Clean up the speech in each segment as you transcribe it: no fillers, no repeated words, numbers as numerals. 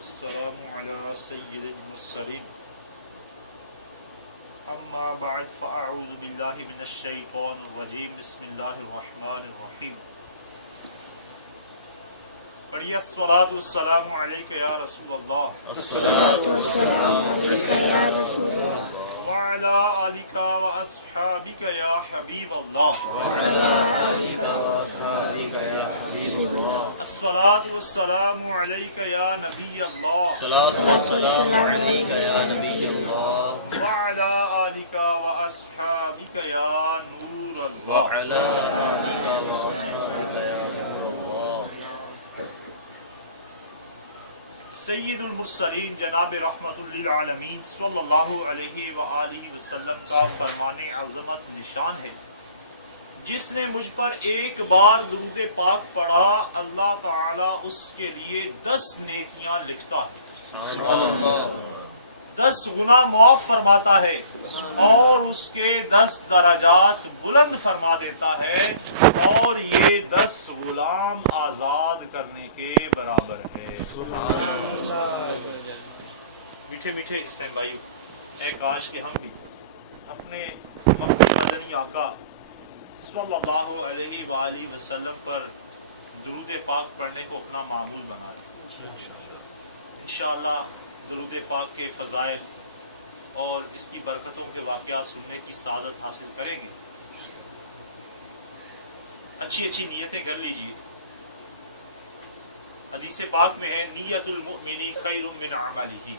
والسلام على سيد المرسلين أما بعد فأعوذ بالله من الشيطان الرجيم بسم الله الرحمن الرحيم بڑی الصلاة والسلام عليك يا رسول الله الصلاة والسلام عليك يا رسول الله وعلى آلك وأصحابك يا حبيب الله وعلى آلك وأصحابك يا حبيب الله الصلاة والسلام عليك يا نبي الله الصلاة والسلام عليك يا نبي الله وعلى آلك وأصحابك يا نور الله وعلى آلك وأصحابك يا نور الله سید المرسلین جناب رحمت للعالمین صلی اللہ علیہ وآلہ وسلم کا فرمان عظمت نشان ہے، جس نے مجھ پر ایک بار درود پاک پڑھا اللہ تعالی اس کے لیے 10 نیکیاں لکھتا ہے، 10 گناہ معاف فرماتا ہے اور اس کے 10 درجات بلند فرما دیتا ہے، اور یہ 10 غلام آزاد کرنے کے برابر ہے۔ میٹھے میٹھے اسلام بھائی، اے کاش کہ ہم بھی اپنے مقبول مدنی آقا صلی اللہ علیہ وآلہ وسلم پر درود پاک پڑھنے کو اپنا معمول بنا لیں۔ انشاءاللہ درود پاک کے فضائل اور اس کی برکتوں کے واقعات سننے کی سعادت حاصل کریں گے۔ اچھی اچھی نیتیں کر لیجیے۔ حدیث پاک میں ہے نیت المؤمن خیر من عملہ،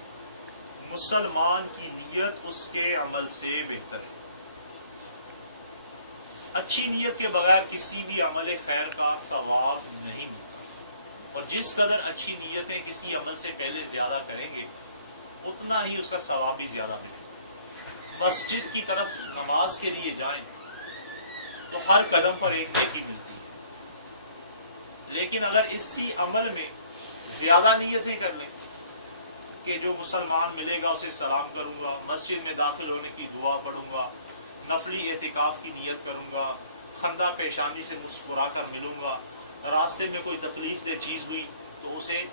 مسلمان کی نیت اس کے عمل سے بہتر ہے۔ اچھی نیت کے بغیر کسی بھی عمل خیر کا ثواب نہیں، اور جس قدر اچھی نیتیں کسی عمل سے پہلے زیادہ کریں گے اتنا ہی اس کا ثواب بھی زیادہ ملے۔ مسجد کی طرف نماز کے لیے جائیں تو ہر قدم پر ایک نیکی ملتی ہے، لیکن اگر اسی عمل میں زیادہ نیتیں کر لیں کہ جو مسلمان ملے گا اسے سلام کروں گا، مسجد میں داخل ہونے کی دعا پڑھوں گا، نفلی اعتکاف کی نیت کروں گا، خندہ پیشانی سے مسکرا کر ملوں گا، راستے میں کوئی تکلیف دہ چیز ہوئی تو اسے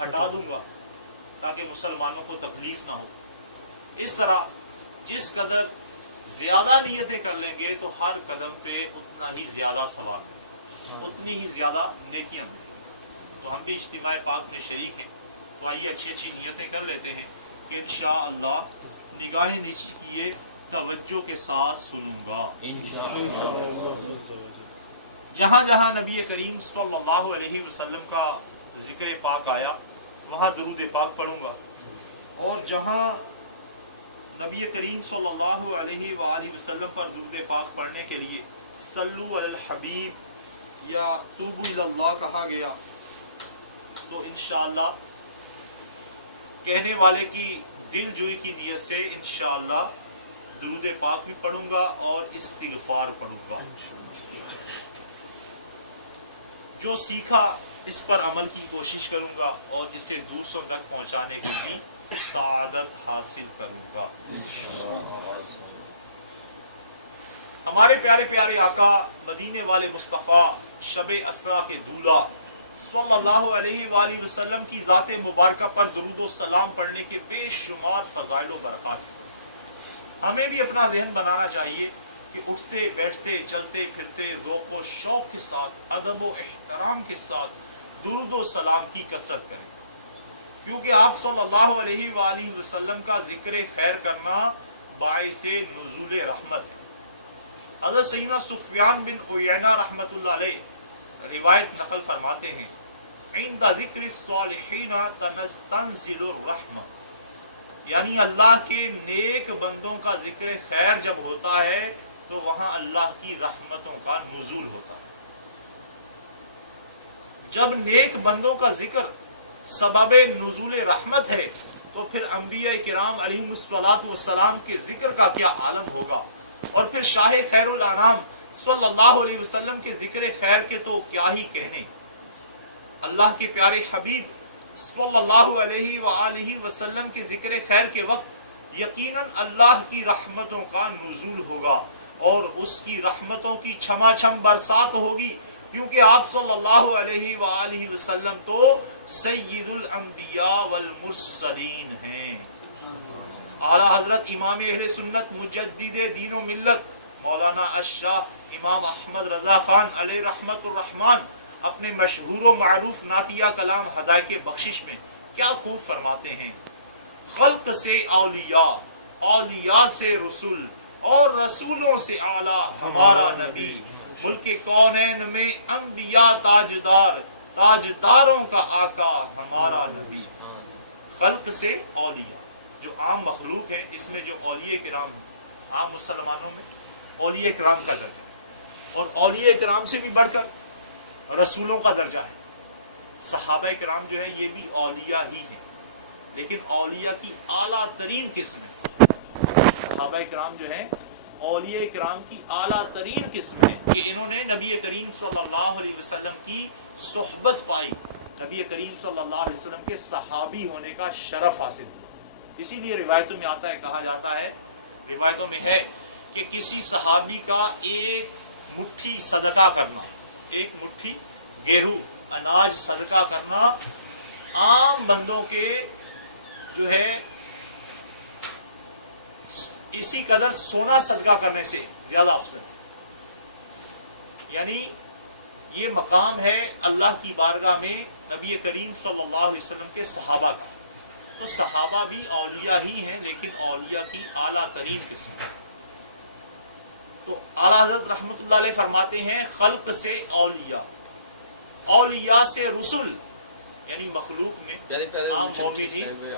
ہٹا دوں گا تاکہ مسلمانوں کو تکلیف نہ ہو، اس طرح جس قدر زیادہ نیتیں کر لیں گے تو ہر قدم پہ اتنا ہی زیادہ ثواب، اتنی ہی زیادہ نیکیاں ملیں۔ تو ہم بھی اجتماع پاک میں شریک ہیں، تو آئیے اچھی اچھی نیتیں کر لیتے ہیں کہ انشاءاللہ نگاہیں نیچی کیے توجہ کے ساتھ سنوں گا انشاءاللہ۔ جہاں جہاں نبی کریم صلی اللہ علیہ وسلم کا ذکر پاک آیا وہاں درود پاک پڑھوں گا، اور جہاں نبی کریم صلی اللہ علیہ وآلہ وسلم پر درود پاک پڑھنے کے لیے صلو علی الحبیب یا توبو الی اللہ کہا گیا تو انشاءاللہ کہنے والے کی دل جوئی کی نیت سے انشاءاللہ درود پاک بھی پڑھوں گا اور استغفار پڑھوں گا۔ جو سیکھا اس پر عمل کی کوشش کروں گا اور اسے دوسروں تک پہنچانے کی بھی سعادت حاصل کروں گا۔ ہمارے پیارے پیارے آقا مدینے والے مصطفیٰ شب اسرا کے دولہا صلی اللہ علیہ وآلہ وسلم کی ذات مبارکہ پر درود و سلام پڑھنے کے بے شمار فضائل و برکات۔ ہمیں بھی اپنا ذہن بنانا چاہیے کہ اٹھتے بیٹھتے چلتے پھرتے ذوق و شوق کے ساتھ ادب و احترام کے ساتھ درود و سلام کی کثرت کریں، کیونکہ آپ صلی اللہ علیہ وآلہ وسلم کا ذکر خیر کرنا باعث نزول رحمت ہے۔ حضرت سیدنا سفیان بن عیینہ رحمۃ اللہ علیہ روایت نقل فرماتے ہیں عند ذکر الصالحین تنزل الرحمہ، یعنی اللہ کے نیک بندوں کا ذکر خیر جب ہوتا ہے تو وہاں اللہ کی رحمتوں کا نزول ہوتا ہے۔ جب نیک بندوں کا ذکر سبب نزول رحمت ہے تو پھر انبیاء کرام علیہم الصلوۃ والسلام کے ذکر کا کیا عالم ہوگا، اور پھر شاہ خیر الانام صلی اللہ علیہ وسلم کے ذکر خیر کے تو کیا ہی کہنے۔ اللہ کے پیارے حبیب صلی اللہ علیہ وآلہ وسلم کے ذکر خیر کے وقت یقیناً اللہ کی رحمتوں کا نزول ہوگا اور اس کی رحمتوں کی چھما چھم برسات ہوگی، کیونکہ آپ صلی اللہ علیہ وآلہ وسلم تو سید الانبیاء والمرسلین ہیں۔ اعلیٰ حضرت امام اہل سنت مجدد دین و ملت مولانا الشاہ امام احمد رضا خان علیہ رحمت الرحمن اپنے مشہور و معروف نعتیہ کلام ہدایت بخشش میں کیا خوب فرماتے ہیں، خلق سے اولیاء، اولیاء سے رسول، اور رسولوں سے اعلیٰ ہمارا نبی، ملک کونین میں انبیاء تاجدار، تاجداروں کا آقا ہمارا نبی۔ خلق سے اولیاء، جو عام مخلوق ہے، اس میں جو اولیاء کرام عام مسلمانوں میں اولیاء کرام کا درجہ، اور اولیاء کرام سے بھی بڑھ کر رسولوں کا درجہ ہے۔ صحابہ کرام جو ہے یہ بھی اولیاء ہی ہیں، لیکن اولیاء کی اعلیٰ ترین قسم ہے۔ صحابہ کرام جو ہیں اولیاء کرام کی اعلیٰ ترین قسم ہے کہ انہوں نے نبی کریم صلی اللہ علیہ وسلم کی صحبت پائی، نبی کریم صلی اللہ علیہ وسلم کے صحابی ہونے کا شرف حاصل ہوا۔ اسی لیے روایتوں میں آتا ہے، کہا جاتا ہے، روایتوں میں ہے کہ کسی صحابی کا ایک مٹھی صدقہ کرنا، ایک مٹھی گیہوں اناج صدقہ کرنا عام بندوں کے جو ہے اسی قدر سونا صدقہ کرنے سے زیادہ افضل ہے۔ یعنی یہ مقام ہے اللہ کی بارگاہ میں نبی کریم صلی اللہ علیہ وسلم کے صحابہ کا۔ تو صحابہ بھی اولیاء ہی ہیں، لیکن اولیاء کی اعلیٰ ترین قسم ہے۔ تو اعلیٰ حضرت رحمۃ اللہ علیہ فرماتے ہیں خلق سے اولیاء، اولیاء سے رسول، یعنی مخلوق میں عام مومنین،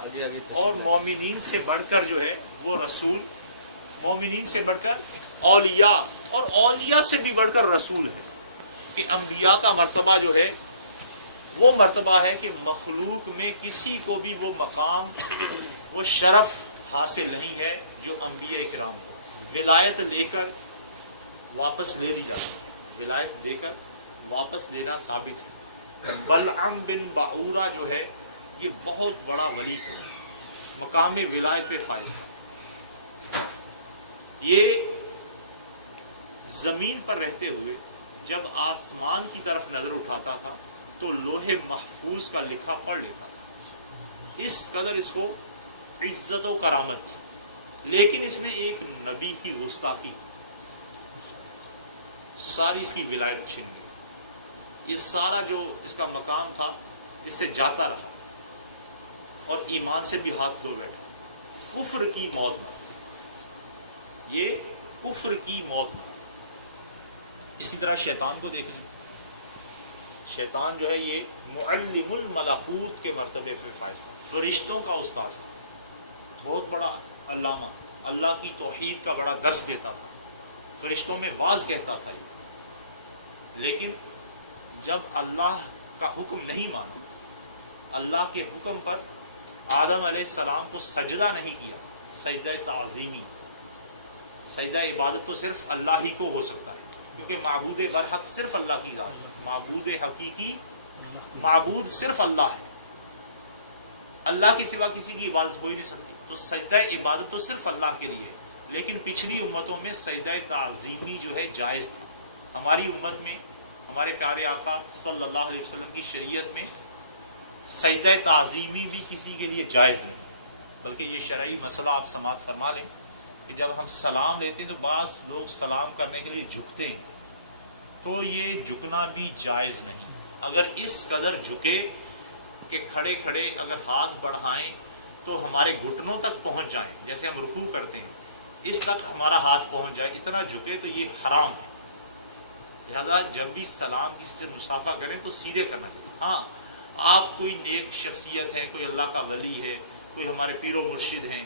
اور مومنین سے بڑھ کر جو ہے وہ رسول، مومنین سے بڑھ کر اولیاء، اور اولیاء سے بھی بڑھ کر رسول ہے۔ کہ انبیاء کا مرتبہ جو ہے وہ مرتبہ ہے کہ مخلوق میں کسی کو بھی وہ مقام، وہ شرف حاصل نہیں ہے جو انبیاء کرام کو۔ ولایت لے کر واپس لے لی جاتی، ولایت دے کر واپس لینا ثابت ہے۔ بلعم بن بعورہ جو ہے یہ بہت بڑا ولی ہے، مقام ولایت پہ فائز ہے۔ یہ زمین پر رہتے ہوئے جب آسمان کی طرف نظر اٹھاتا تھا تو لوح محفوظ کا لکھا پڑھ لیتا تھا، اس قدر اس کو عزت و کرامت تھی۔ لیکن اس نے ایک نبی کی گستاخی، ساری اس کی ولایت چھین گئی، یہ سارا جو اس کا مقام تھا اس سے جاتا رہا، اور ایمان سے بھی ہاتھ دھو بیٹھا۔ کفر کی موت، یہ کفر کی موت۔ اسی طرح شیطان کو دیکھ لیں، شیطان جو ہے یہ معلم الملکوت کے مرتبے پہ فائز، فرشتوں کا استاذ تھا، بہت بڑا علامہ، اللہ کی توحید کا بڑا درس دیتا تھا، فرشتوں میں واز کہتا تھا۔ لیکن جب اللہ کا حکم نہیں مانا، اللہ کے حکم پر آدم علیہ السلام کو سجدہ نہیں کیا، سجدہ تعظیمی، سجدہ عبادت تو صرف اللہ ہی کو ہو سکتا ہے، کیونکہ معبود برحق صرف اللہ کی ذات ہے، معبود حقیقی، معبود صرف اللہ ہے، اللہ کے سوا کسی کی عبادت ہو ہی نہیں سکتی، تو سجدہ عبادت تو صرف اللہ کے لیے۔ لیکن پچھلی امتوں میں سجدہ تعظیمی جو ہے جائز تھا، ہماری امت میں ہمارے پیارے آقا صلی اللہ علیہ وسلم کی شریعت میں سجدہ تعظیمی بھی کسی کے لیے جائز ہے، بلکہ یہ شرعی مسئلہ آپ سماعت فرما لیں کہ جب ہم سلام لیتے ہیں تو بعض لوگ سلام کرنے کے لیے جھکتے ہیں، تو یہ جھکنا بھی جائز نہیں۔ اگر اس قدر جھکے کہ کھڑے کھڑے اگر ہاتھ بڑھائیں تو ہمارے گھٹنوں تک پہنچ جائیں، جیسے ہم رکوع کرتے ہیں اس تک ہمارا ہاتھ پہنچ جائے، اتنا جھکے تو یہ حرام ہے۔ لہذا جب بھی سلام کسی سے مصافحہ کریں تو سیدھے کرنا چاہیے۔ ہاں آپ کوئی نیک شخصیت ہے، کوئی اللہ کا ولی ہے، کوئی ہمارے پیر و مرشد ہیں،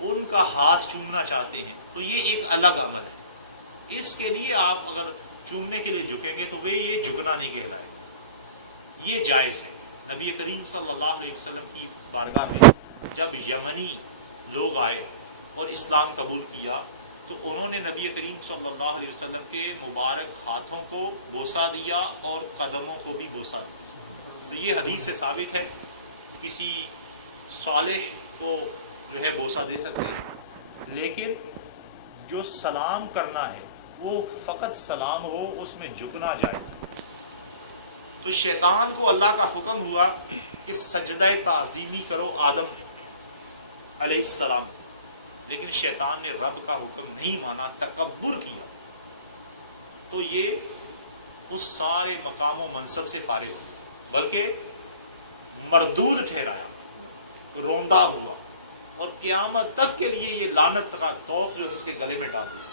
ان کا ہاتھ چومنا چاہتے ہیں تو یہ ایک الگ عمل ہے، اس کے لیے آپ اگر چومنے کے لیے جھکیں گے تو وہ یہ جھکنا نہیں کہلائے، یہ جائز ہے۔ نبی کریم صلی اللہ علیہ وسلم کی بارگاہ میں جب یمنی لوگ آئے اور اسلام قبول کیا تو انہوں نے نبی کریم صلی اللہ علیہ وسلم کے مبارک ہاتھوں کو بوسہ دیا اور قدموں کو بھی بوسہ دیا۔ تو یہ حدیث سے ثابت ہے کسی صالح کو جو ہے بوسہ دے سکتے ہیں، لیکن جو سلام کرنا ہے وہ فقط سلام ہو، اس میں جھکنا جائز ہے۔ تو شیطان کو اللہ کا حکم ہوا کہ سجدہ تعظیمی کرو آدم علیہ السلام، لیکن شیطان نے رب کا حکم نہیں مانا، تکبر کیا، تو یہ اس سارے مقام و منصب سے فارغ ہو، بلکہ مردود ٹھہرایا، روندا ہوا، اور قیامت تک کے لیے یہ لعنت کا توق جو ہے اس کے گلے میں ڈال دیا۔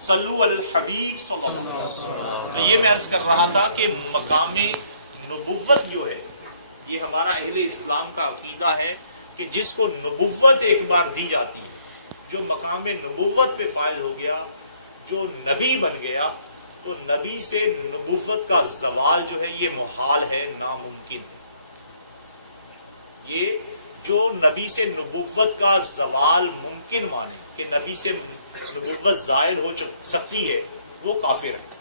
صلو علی الحبیب صلی اللہ علیہ وسلم۔ یہ میں عرض کر رہا تھا کہ مقام نبوت جو ہے، یہ ہمارا اہل اسلام کا عقیدہ ہے کہ جس کو نبوت ایک بار دی جاتی ہے، جو مقام نبوت پہ فائز ہو گیا، جو نبی بن گیا، تو نبی سے نبوت کا زوال جو ہے یہ محال ہے، ناممکن۔ یہ جو نبی سے نبوت کا زوال ممکن مانے کہ نبی سے نبوت زائل ہو سکتی ہے، وہ کافر ہے۔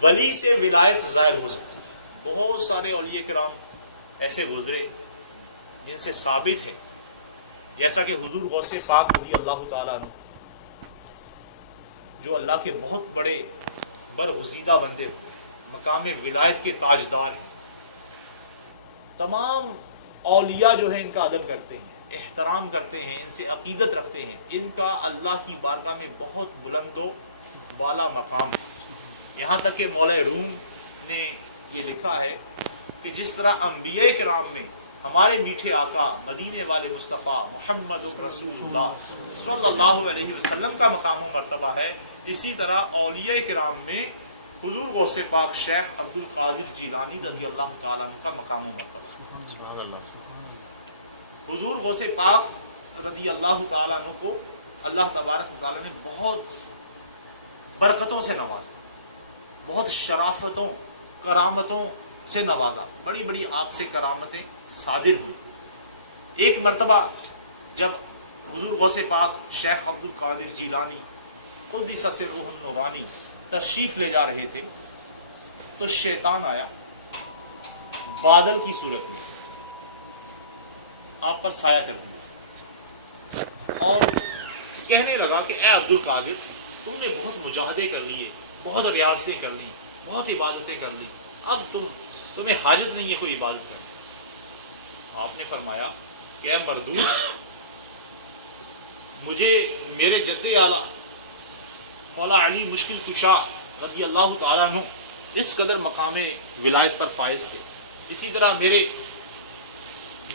ولی سے ولایت زائل ہو سکتی ہے۔ بہت سارے اولیاء کرام ایسے گزرے جن سے ثابت ہے، جیسا کہ حضور غوث پاک رضی اللہ تعالیٰ عنہ، جو اللہ کے بہت بڑے برگزیدہ بندے ہوتے ہیں، مقام ولایت کے تاجدار ہیں۔ تمام اولیاء جو ہیں ان کا ادب کرتے ہیں، احترام کرتے ہیں، ان سے عقیدت رکھتے ہیں، ان کا اللہ کی بارگاہ میں بہت بلند و بالا مقام ہے۔ یہاں تک کہ مولا روم نے یہ لکھا ہے کہ جس طرح انبیاء کرام میں ہمارے میٹھے آقا مدینے والے مصطفیٰ محمد رسول اللہ صلی اللہ علیہ وسلم کا مقام و مرتبہ ہے، اسی طرح اولیاء کرام میں حضور غوث پاک شیخ عبد القادر جیلانی رضی اللہ تعالیٰ عنہ کا مقام و مرتبہ۔ سبحان اللہ۔ حضور غوث پاک رضی اللہ تعالیٰ عنہ کو اللہ تبارک تعالیٰ نے بہت برکتوں سے نوازا، بہت شرافت کرامتوں سے نوازا، بڑی بڑی آپ سے کرامتیں صادر ہوئی۔ ایک مرتبہ جب حضور غوث پاک شیخ عبد القادر جیلانی قدس سرہ النورانی تشریف لے جا رہے تھے تو شیطان آیا بادل کی صورت میں، آپ پر سایہ کرنے اور کہنے لگا کہ اے عبد القادر، تم نے بہت مجاہدے کر لیے، بہت ریاضتیں کر لی، بہت عبادتیں کر لی، اب تمہیں حاجت نہیں ہے کوئی عبادت کرنے۔ آپ نے فرمایا کہ اے مردود، مجھے میرے جد اعلیٰ مولا علی مشکل کشا رضی اللہ تعالیٰ عنہ اس قدر مقام ولایت پر فائز تھے، اسی طرح میرے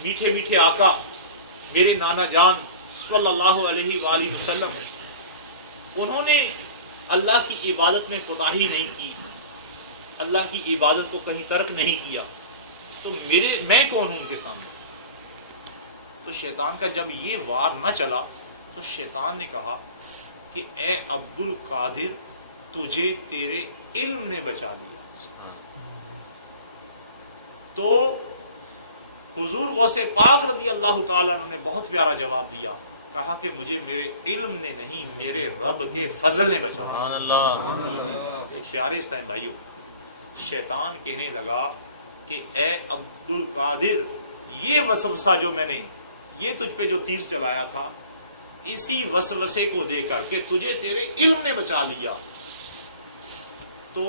میٹھے میٹھے آقا میرے نانا جان صلی اللہ علیہ وآلہ وسلم، انہوں نے اللہ کی عبادت میں کوتاہی نہیں کی، اللہ کی عبادت کو کہیں ترک نہیں کیا، تو میں کون ہوں ان کے سامنے؟ تو شیطان کا جب یہ وار نہ چلا تو شیطان نے کہا کہ اے عبد القادر، تجھے تیرے علم نے بچا دیا۔ تو حضور غوث پاک رضی اللہ تعالیٰ عنہ نے بہت پیارا جواب دیا، کہا کہ مجھے میرے علم نے نہیں، میرے رب کے فضل نے بچا۔ سبحان اللہ۔ پیارے اسلام بھائیو، شیطان کہنے لگا کہ اے عبد القادر، یہ وسوسہ جو میں نے یہ تجھ پہ جو تیر چلایا تھا، اسی وسوسے کو دے کر کہ تجھے تیرے علم نے بچا لیا، تو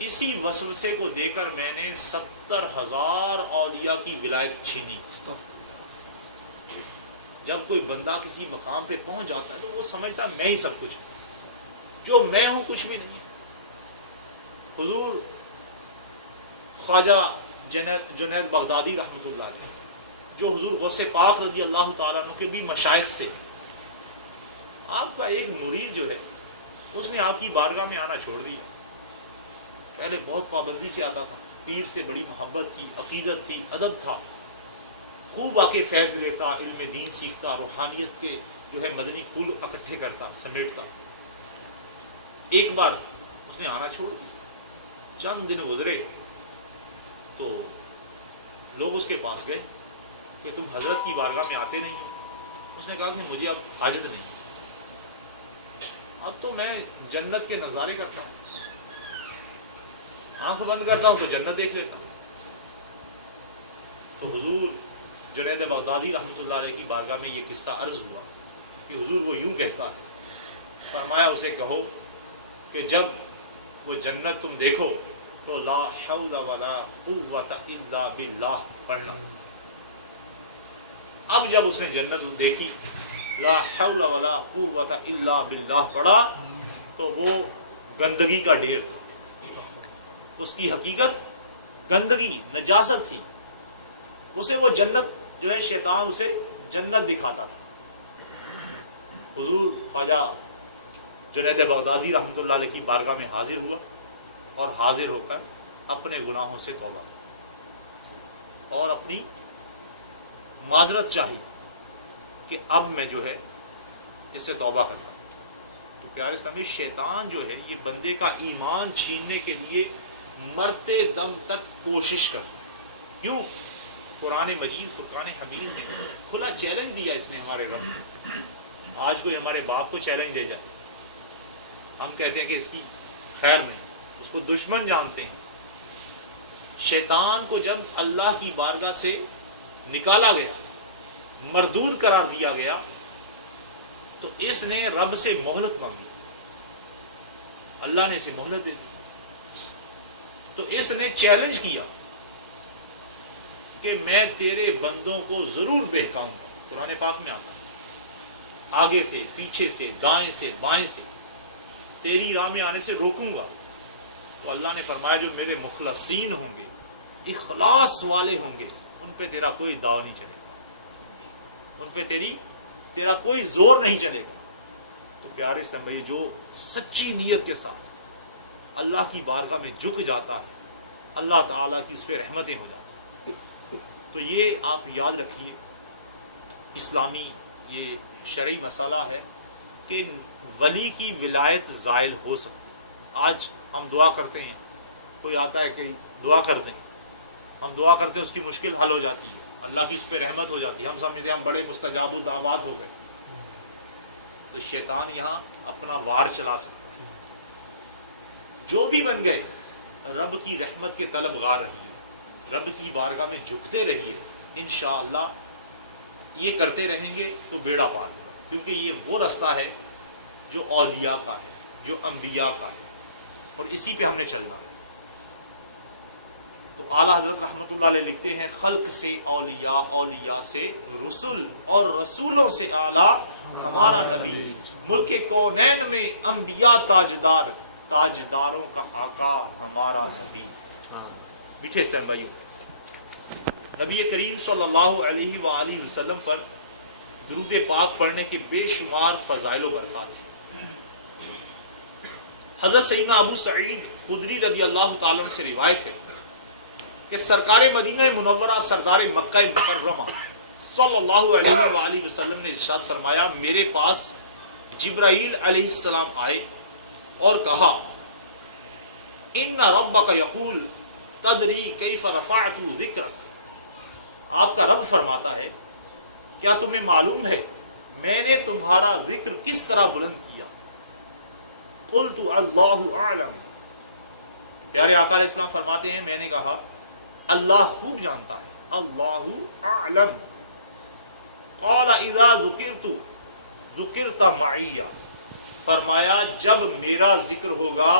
اسی وسوسے کو دے کر میں نے 70,000 اولیاء کی ولایت چھینی۔ جب کوئی بندہ کسی مقام پہ پہنچ جاتا ہے تو وہ سمجھتا میں ہی سب کچھ ہوں، جو میں ہوں کچھ بھی نہیں ہے۔ حضور خواجہ جنید بغدادی رحمۃ اللہ علیہ، جو حضور غوث پاک رضی اللہ تعالیٰ عنہ کے بھی مشائخ سے، آپ کا ایک مرید جو ہے اس نے آپ کی بارگاہ میں آنا چھوڑ دیا۔ پہلے بہت پابندی سے آتا تھا، پیر سے بڑی محبت تھی، عقیدت تھی، ادب تھا، خوب آ کے فیض لیتا، علم دین سیکھتا، روحانیت کے جو ہے مدنی پھول اکٹھے کرتا، سمیٹتا۔ ایک بار اس نے آنا چھوڑ دیا، چند دن گزرے تو لوگ اس کے پاس گئے کہ تم حضرت کی بارگاہ میں آتے نہیں ہو۔ اس نے کہا کہ مجھے اب حاجت نہیں، اب تو میں جنت کے نظارے کرتا ہوں، آنکھ بند کرتا ہوں تو جنت دیکھ لیتا ہوں۔ تو حضور جنید بغدادی رحمۃ اللہ علیہ کی بارگاہ میں یہ قصہ عرض ہوا کہ حضور وہ یوں کہتا ہے، فرمایا اسے کہو کہ جب وہ جنت تم دیکھو تو لا حول ولا قوت الا باللہ پڑھنا. اب جب اس نے جنت دیکھی لا حول ولا قوت الا باللہ پڑھا تو وہ گندگی کا ڈھیر تھا. اس کی حقیقت گندگی نجاست تھی. اسے وہ جنت جو ہے شیطان اسے جنت دکھاتا. حضور خواجہ جنید بغدادی رحمۃ اللہ علیہ کی بارگاہ میں حاضر ہوا اور حاضر ہو کر اپنے گناہوں سے توبہ کی اور اپنی معذرت چاہی کہ اب میں جو ہے اس سے توبہ کرتا ہوں. تو پیارے اسلامی شیطان جو ہے یہ بندے کا ایمان چھیننے کے لیے مرتے دم تک کوشش کرتا. کیوں؟ قرآن مجید فرقان حمید نے کھلا چیلنج دیا اس نے ہمارے رب کو. آج کوئی ہمارے باپ کو چیلنج دے جائے ہم کہتے ہیں کہ اس کی خیر نہیں, اس کو دشمن جانتے ہیں. شیطان کو جب اللہ کی بارگاہ سے نکالا گیا, مردود قرار دیا گیا, تو اس نے رب سے مہلت مانگی. اللہ نے اسے مہلت دے دی. تو اس نے چیلنج کیا کہ میں تیرے بندوں کو ضرور بہکاؤں گا. قرآن پاک میں آتا ہے آگے سے, پیچھے سے, دائیں سے, بائیں سے تیری راہ میں آنے سے روکوں گا. تو اللہ نے فرمایا جو میرے مخلصین ہوں گے, اخلاص والے ہوں گے, ان پہ تیرا کوئی داؤ نہیں چلے گا, ان پہ تیرا کوئی زور نہیں چلے گا. تو پیارے اسلامی جو سچی نیت کے ساتھ اللہ کی بارگاہ میں جھک جاتا ہے اللہ تعالیٰ کی اس پہ رحمتیں ہو جاتی ہیں. تو یہ آپ یاد رکھیے اسلامی یہ شرعی مسئلہ ہے کہ ولی کی ولایت زائل ہو سکتی. آج ہم دعا کرتے ہیں, کوئی آتا ہے کہ دعا کر دیں, ہم دعا کرتے ہیں اس کی مشکل حل ہو جاتی ہے, اللہ کی اس پہ رحمت ہو جاتی ہے, ہم سمجھتے ہیں ہم بڑے مستجاب الدعوات ہو گئے. تو شیطان یہاں اپنا وار چلا سکتا ہے. جو بھی بن گئے رب کی رحمت کے طلبگار رہیے, رب کی بارگاہ میں جھکتے رہیے, انشاءاللہ یہ کرتے رہیں گے تو بیڑا پار. کیونکہ یہ وہ رستہ ہے جو اولیاء کا ہے, جو انبیاء کا ہے, اور اسی پہ ہم نے چلنا ہے. تو اعلیٰ حضرت رحمۃ اللہ علیہ لکھتے ہیں خلق سے اولیاء, اولیاء سے رسول, اور رسولوں سے اعلیٰ ہمارا نبی, ملک کونین میں انبیاء تاجدار, تاجداروں کا آقا ہمارا نبی. میٹھے اسلام بھائیوں, نبی کریم صلی اللہ علیہ وآلہ وسلم پر درود پاک پڑھنے کے بے شمار فضائل و برکات ہیں. حضرت سیدنا ابو سعید خدری رضی اللہ تعالیٰ سے روایت ہے کہ سرکار مدینہ منورہ سردار مکہ مکرمہ صلی اللہ علیہ وآلہ وسلم نے ارشاد فرمایا میرے پاس جبرائیل علیہ السلام آئے اور کہا ان ربک یقول تدری کیف رفعت ذکرک. آپ کا رب فرماتا ہے کیا تمہیں معلوم ہے میں نے تمہارا ذکر کس طرح بلند کیا. قلت اللہ اعلم. پیارے آقا علیہ السلام فرماتے ہیں میں نے کہا اللہ خوب جانتا ہے, اللہ اعلم. قال اذا ذکرت ذکرت معی. فرمایا جب میرا ذکر ہوگا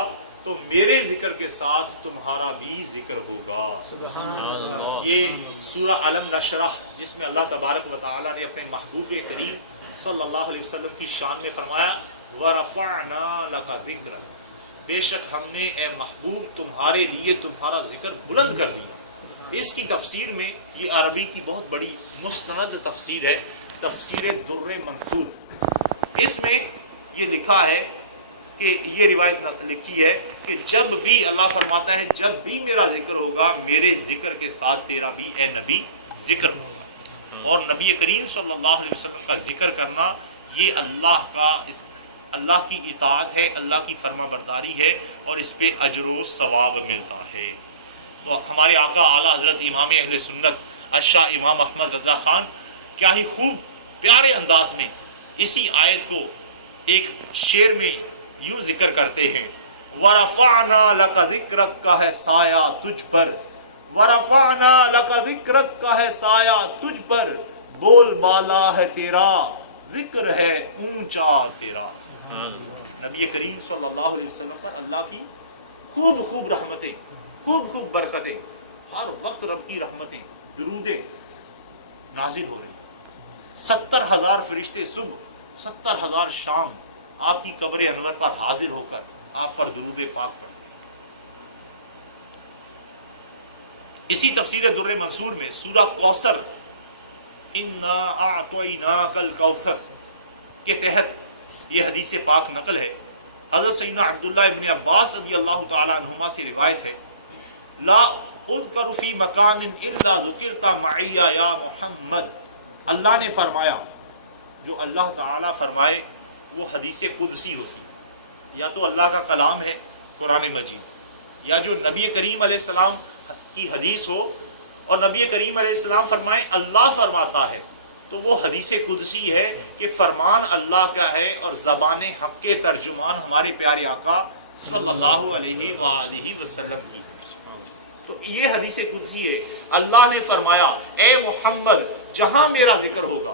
تو میرے ذکر کے ساتھ تمہارا بھی ذکر ہوگا. سبحان اللہ. یہ سورہ علم نشرح جس میں اللہ تبارک و تعالیٰ نے اپنے محبوب کریم صلی اللہ علیہ وسلم کی شان میں فرمایا وَرَفَعْنَا لَكَ ذِكْرًا, بے شک ہم نے اے محبوب تمہارے لیے تمہارا ذکر بلند کر دیا. اس کی تفسیر میں یہ عربی کی بہت بڑی مستند تفسیر ہے, تفسیر در منصور. اس میں یہ لکھا ہے کہ یہ روایت لکھی ہے کہ جب بھی اللہ فرماتا ہے جب بھی میرا ذکر ہوگا میرے ذکر کے ساتھ تیرا بھی اے نبی ذکر ہوگا. اور نبی کریم صلی اللہ علیہ وسلم کا ذکر کرنا یہ اللہ کی اطاعت ہے, اللہ کی فرما برداری ہے, اور اس پہ اجر و ثواب ملتا ہے. تو ہمارے آقا اعلیٰ حضرت امام اہل سنت الشاہ امام احمد رضا خان کیا ہی خوب پیارے انداز میں اسی آیت کو ایک شعر میں یوں ذکر کرتے ہیں وَرَفَعْنَا لَكَ ذِكْرَكَ کا ہے سایہ تجھ پر, وَرَفَعْنَا لَكَ ذِكْرَكَ کا ہے سایہ تجھ پر, بول بالا ہے تیرا ذکر ہے اونچا تیرا. نبی کریم صلی اللہ علیہ وسلم پر اللہ کی خوب خوب رحمتیں, خوب خوب برکتیں، ہر وقت رب کی رحمتیں، درودیں نازل ہو رہی ہیں۔ 70,000 فرشتے صبح، 70,000 شام آپ کی قبر انور پر حاضر ہو کر آپ پر درود پاک پڑھتے ہیں۔ اسی تفسیر در منصور میں سورہ کوثر، انا اعطیناک الکوثر کے تحت یہ حدیث پاک نقل ہے۔ حضرت سیدنا عبداللہ ابن عباس رضی اللہ تعالی عنہما سے روایت ہے، لا اذکر فی مکان الا ذکرت معی یا محمد۔ اللہ نے فرمایا، جو اللہ تعالیٰ فرمائے وہ حدیث قدسی ہوتی ہے، یا تو اللہ کا کلام ہے قرآن مجید، یا جو نبی کریم علیہ السلام کی حدیث ہو اور نبی کریم علیہ السلام فرمائے اللہ فرماتا ہے، تو وہ حدیث قدسی ہے کہ فرمان اللہ کا ہے اور زبان حق کے ترجمان ہمارے پیارے آقا صلی اللہ علیہ وآلہ وسلم کی۔ تو یہ حدیث قدسی ہے، اللہ نے فرمایا اے محمد جہاں میرا ذکر ہوگا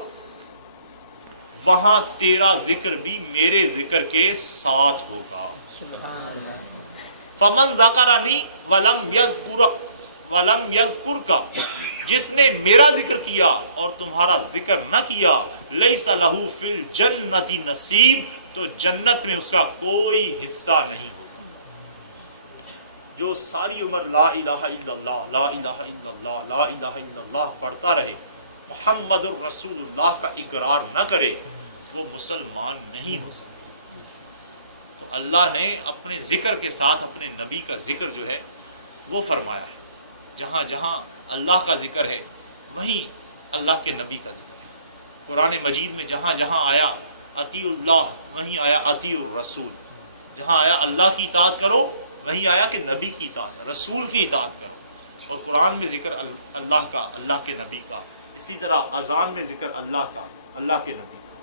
وہاں تیرا ذکر بھی میرے ذکر کے ساتھ ہوگا۔ فمن ذکرنی ولم یذکرک، جس نے میرا ذکر کیا اور تمہارا ذکر نہ کیا، لیس لہ فی الجنۃ نصیب، تو جنت میں اس کا کوئی حصہ نہیں۔ جو ساری عمر لا الہ الا اللہ لا الہ الا اللہ لا الہ الا اللہ پڑھتا رہے، محمد الرسول اللہ کا اقرار نہ کرے، وہ مسلمان نہیں ہو سکتا۔ تو اللہ نے اپنے ذکر کے ساتھ اپنے نبی کا ذکر جو ہے وہ فرمایا ہے۔ جہاں جہاں اللہ کا ذکر ہے وہیں اللہ کے نبی کا ذکر ہے۔ قرآن مجید میں جہاں جہاں آیا اطیعوا اللہ، وہیں آیا اطیعوا الرسول۔ جہاں آیا اللہ کی اطاعت کرو، وہیں آیا کہ نبی کی اطاعت، رسول کی اطاعت کرو۔ اور قرآن میں ذکر اللہ کا، اللہ کے نبی کا، اسی طرح اذان میں ذکر اللہ کا، اللہ کے نبی کا،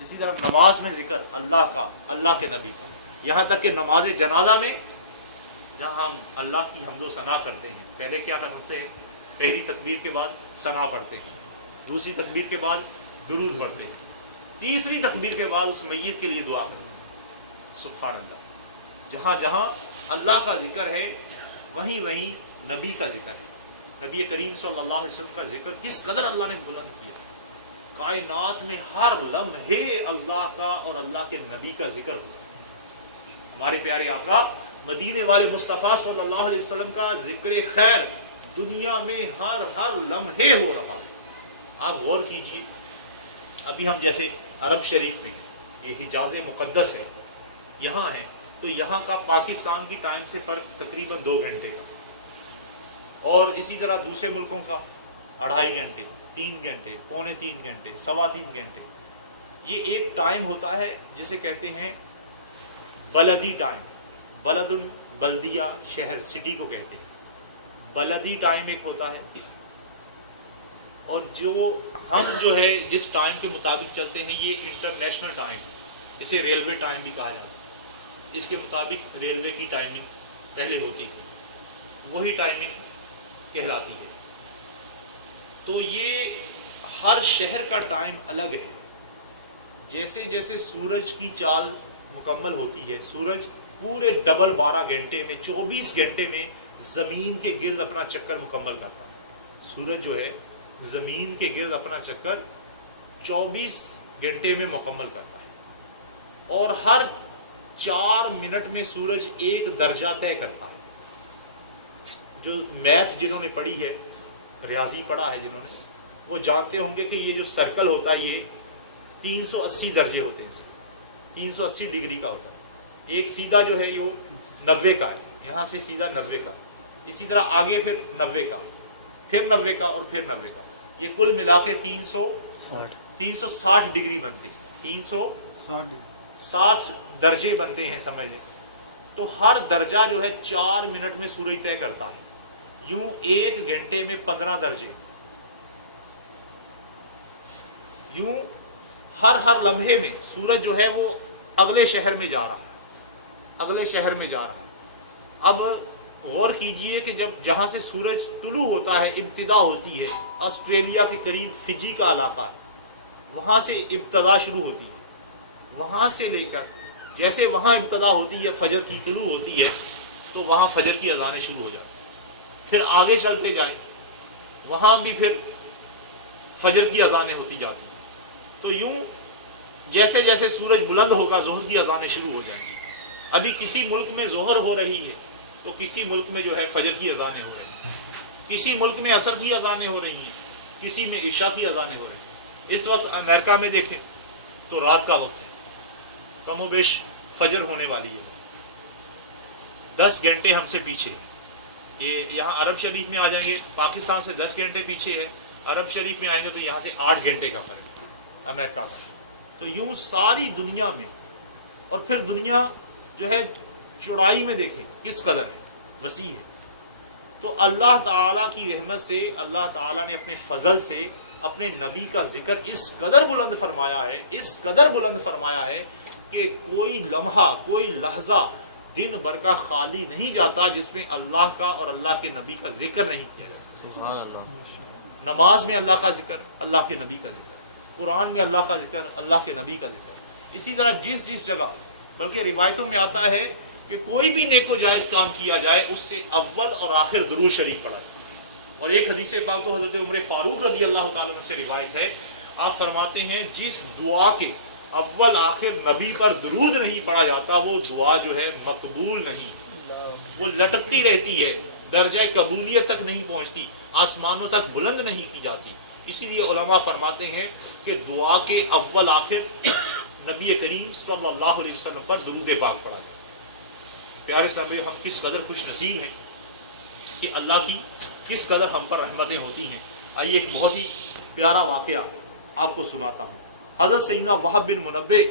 اسی طرح نماز میں ذکر اللہ کا، اللہ کے نبی کا، یہاں تک کہ نماز جنازہ میں جہاں ہم اللہ کی حمد و ثنا کرتے ہیں، پہلے کیا کرتے ہیں؟ پہلی تکبیر کے بعد ثنا پڑھتے ہیں، دوسری تکبیر کے بعد درود پڑھتے ہیں، تیسری تکبیر کے بعد اس میت کے لیے دعا کرتے ہیں۔ سبحان اللہ۔ جہاں جہاں اللہ کا ذکر ہے وہیں وہیں نبی کا ذکر ہے۔ نبی کریم صلی اللہ علیہ وسلم کا ذکر کس قدر اللہ نے بلند کیا۔ کائنات میں ہر لمحے اللہ کا اور اللہ کے نبی کا ذکر ہو۔ ہمارے پیارے آقا مدینے والے مصطفیٰ صلی اللہ علیہ وسلم کا ذکر خیر دنیا میں ہر لمحے ہو رہا ہے۔ آپ غور کیجئے، ابھی ہم جیسے عرب شریف میں، یہ حجاز مقدس ہے، یہاں ہے، تو یہاں کا پاکستان کی ٹائم سے فرق تقریباً 2 گھنٹے کا، اور اسی طرح دوسرے ملکوں کا 2.5 گھنٹے، 3 گھنٹے، پونے 3 گھنٹے، 3.25 گھنٹے۔ یہ ایک ٹائم ہوتا ہے جسے کہتے ہیں بلدی ٹائم۔ بلد بلدیہ شہر، سٹی کو کہتے ہیں۔ بلدی ٹائم ایک ہوتا ہے، اور جو ہم جو ہے جس ٹائم کے مطابق چلتے ہیں یہ انٹرنیشنل ٹائم، اسے ریلوے ٹائم بھی کہا جاتا ہے۔ اس کے مطابق ریلوے کی ٹائمنگ پہلے ہوتی تھی، وہی ٹائمنگ کہلاتی ہے۔ تو یہ ہر شہر کا ٹائم الگ ہے۔ جیسے جیسے سورج کی چال مکمل ہوتی ہے، سورج پورے ڈبل 12 گھنٹے میں، 24 گھنٹے میں زمین کے گرد اپنا چکر مکمل کرتا ہے۔ سورج جو ہے زمین کے گرد اپنا چکر 24 گھنٹے میں مکمل کرتا ہے، اور ہر 4 منٹ میں سورج 1 درجہ طے کرتا ہے۔ جو میتھ جنہوں نے پڑھی ہے، ریاضی پڑھا ہے جنہوں نے، وہ جانتے ہوں گے کہ یہ جو سرکل ہوتا ہے یہ 380 درجے ہوتے ہیں، 380 ڈگری کا ہوتا ہے۔ ایک سیدھا جو ہے یہ 90 کا ہے، یہاں سے سیدھا 90 کا، اسی طرح آگے پھر 90 کا، پھر 90 کا، اور پھر 90 کا۔ یہ کل ملا کے 360 ڈگری بنتے ہیں، 360 درجے بنتے ہیں، سمجھ لیں۔ تو ہر درجہ جو ہے 4 منٹ میں سورج طے کرتا ہے۔ یوں 1 گھنٹے میں 15 درجے، یوں ہر لمحے میں سورج جو ہے وہ اگلے شہر میں جا رہا ہے، اگلے شہر میں جا رہا ہے۔ اب غور کیجئے کہ جب جہاں سے سورج طلوع ہوتا ہے، ابتدا ہوتی ہے، آسٹریلیا کے قریب فجی کا علاقہ ہے، وہاں سے ابتدا شروع ہوتی ہے۔ وہاں سے لے کر جیسے وہاں ابتدا ہوتی ہے، فجر کی طلوع ہوتی ہے، تو وہاں فجر کی اذانیں شروع ہو جاتی ہیں۔ آگے چلتے جائیں وہاں بھی پھر فجر کی اذانیں ہوتی جاتی ہیں. تو یوں جیسے جیسے سورج بلند ہوگا ظہر کی اذانیں شروع ہو جائیں گی. ابھی کسی ملک میں ظہر ہو رہی ہے تو کسی ملک میں جو ہے فجر کی اذانیں ہو رہی ہیں, کسی ملک میں عصر کی اذانیں ہو رہی ہیں, کسی میں عشاء کی اذانیں ہو رہی ہیں. اس وقت امریکہ میں دیکھیں تو رات کا وقت ہے, کم و بیش فجر ہونے والی ہے, 10 گھنٹے ہم سے پیچھے. یہ یہاں عرب شریف میں آ جائیں گے, پاکستان سے 10 گھنٹے پیچھے ہے, عرب شریف میں آئیں گے تو یہاں سے 8 گھنٹے کا فرق ہے امریکہ میں. تو یوں ساری دنیا میں, اور پھر دنیا جو ہے چوڑائی میں دیکھیں کس قدر ہے, وسیع ہے. تو اللہ تعالیٰ کی رحمت سے اللہ تعالیٰ نے اپنے فضل سے اپنے نبی کا ذکر اس قدر بلند فرمایا ہے, اس قدر بلند فرمایا ہے کہ کوئی لمحہ, کوئی لحظہ دن بھر کا خالی نہیں جاتا جس میں اللہ کا اور اللہ کے نبی کا ذکر نہیں کیا جاتا. سبحان اللہ. نماز میں اللہ کا ذکر, اللہ کے نبی کا ذکر, قرآن میں اللہ کا ذکر, اللہ کے نبی کا ذکر. اسی طرح جس جگہ, بلکہ روایتوں میں آتا ہے کہ کوئی بھی نیک و جائز کام کیا جائے اس سے اول اور آخر درود شریف پڑھا جائے. اور ایک حدیث پاک کو حضرت عمر فاروق رضی اللہ تعالیٰ عنہ سے روایت ہے, آپ فرماتے ہیں جس دعا کے اول آخر نبی پر درود نہیں پڑھا جاتا وہ دعا جو ہے مقبول نہیں, وہ لٹکتی رہتی ہے, درجہ قبولیت تک نہیں پہنچتی, آسمانوں تک بلند نہیں کی جاتی. اسی لیے علماء فرماتے ہیں کہ دعا کے اول آخر نبی کریم صلی اللہ علیہ وسلم پر درود پاک پڑھا جائے. پیارے اسلام بھائی, ہم کس قدر خوش نصیب ہیں کہ اللہ کی کس قدر ہم پر رحمتیں ہوتی ہیں. آئیے ایک بہت ہی پیارا واقعہ آپ کو سناتا ہوں. حضرت سیدنا وہب بن منبع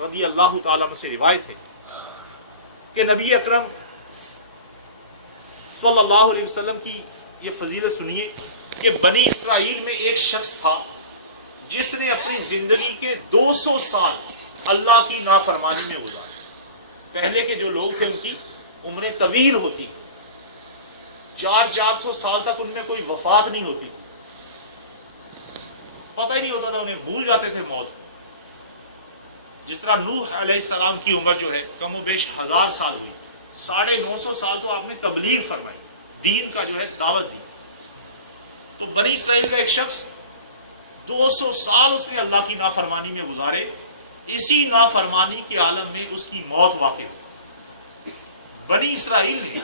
رضی اللہ تعالیٰ عنہ سے روایت ہے کہ نبی اکرم صلی اللہ علیہ وسلم کی یہ فضیلت سنیے کہ بنی اسرائیل میں ایک شخص تھا جس نے اپنی زندگی کے 200 سال اللہ کی نافرمانی میں گزارے. پہلے کے جو لوگ تھے ان کی عمریں طویل ہوتی تھی, 400 سال تک ان میں کوئی وفات نہیں ہوتی تھی, پتہ ہی نہیں ہوتا تھا, انہیں بھول جاتے تھے موت. جس طرح نوح علیہ السلام کی عمر جو ہے کم و بیش 1000 سال ہوئی, 950 سال تو آپ نے تبلیغ فرمائی, دین کا جو ہے دعوت دی. تو بنی اسرائیل کا ایک شخص 200 سال اس نے اللہ کی نافرمانی میں گزارے. اسی نافرمانی کے عالم میں اس کی موت واقع ہوئی. بنی اسرائیل نے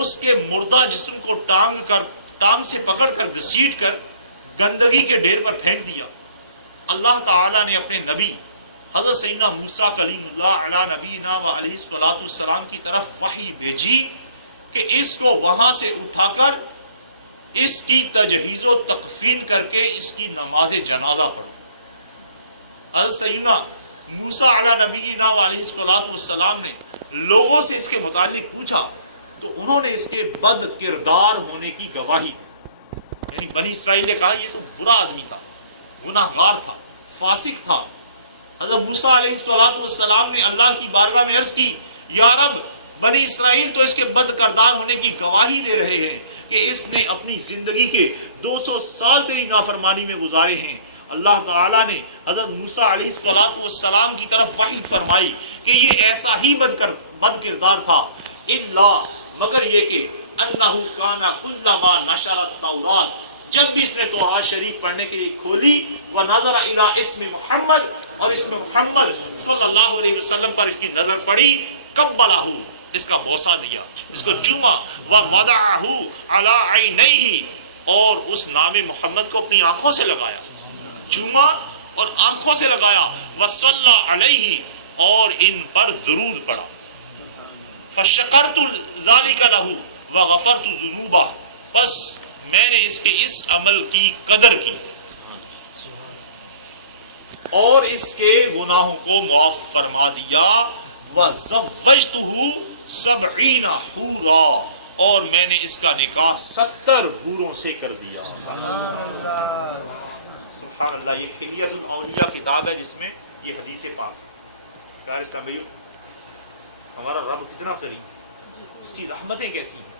اس کے مردہ جسم کو ٹانگ سے پکڑ کر گھسیٹ کر گندگی کے ڈھیر پر پھینک دیا. اللہ تعالیٰ نے اپنے نبی حضرت سیدنا موسیٰ کلیم اللہ علیہ نبینا و علیہ الصلوۃ والسلام کی طرف وحی بھیجی کہ اس کو وہاں سے اٹھا کر اس کی تجہیز و تکفین کر کے اس کی نماز جنازہ پڑھو. حضرت سیدنا موسیٰ علیہ نبینا و علیہ الصلوۃ والسلام نے لوگوں سے اس کے متعلق پوچھا تو انہوں نے اس کے بد کردار ہونے کی گواہی دی. یعنی بنی اسرائیل نے کہا یہ تو برا آدمی تھا, گناہگار تھا, فاسق تھا. حضرت موسیٰ علیہ الصلوۃ والسلام نے اللہ کی بارگاہ میں عرض کی, یا رب بنی اسرائیل تو اس کے بد کردار ہونے کی گواہی دے رہے ہیں کہ اس نے اپنی زندگی کے 200 سال تیری نافرمانی میں گزارے ہیں. اللہ تعالیٰ نے حضرت موسیٰ علیہ الصلوۃ والسلام کی طرف وحی فرمائی کہ یہ ایسا ہی بد کردار تھا, الا مگر یہ کہ انہ کان کلما نشر التوراۃ, جب بھی اس نے توراۃ شریف پڑھنے کے لیے کھولی, ونظر الی اسم محمد, اور اسم محمد صلی اللہ علیہ وسلم پر اس کی نظر پڑی, قبلہ, اس کا بوسہ دیا, اس کو چوما, ووضعہ علی عینیہ, اور اس نام محمد کو اپنی آنکھوں سے لگایا, چوما اور آنکھوں سے لگایا, وصلی علیہ, اور ان پر درود پڑھا. فشکرت ذلک لہ وغفرت ذنوبہ, بس میں نے اس کے اس عمل کی قدر کی اور اس کے گناہوں کو معاف فرما دیا. وزوجتہ 70 حورا, اور میں نے اس کا نکاح 70 حوروں سے کر دیا. سبحان اللہ. یہ حلیۃ الاولیاء کتاب ہے جس میں یہ حدیث پاک. پیارے اسلامیوں, ہمارا رب کتنا قریب, اس کی رحمتیں کیسی ہیں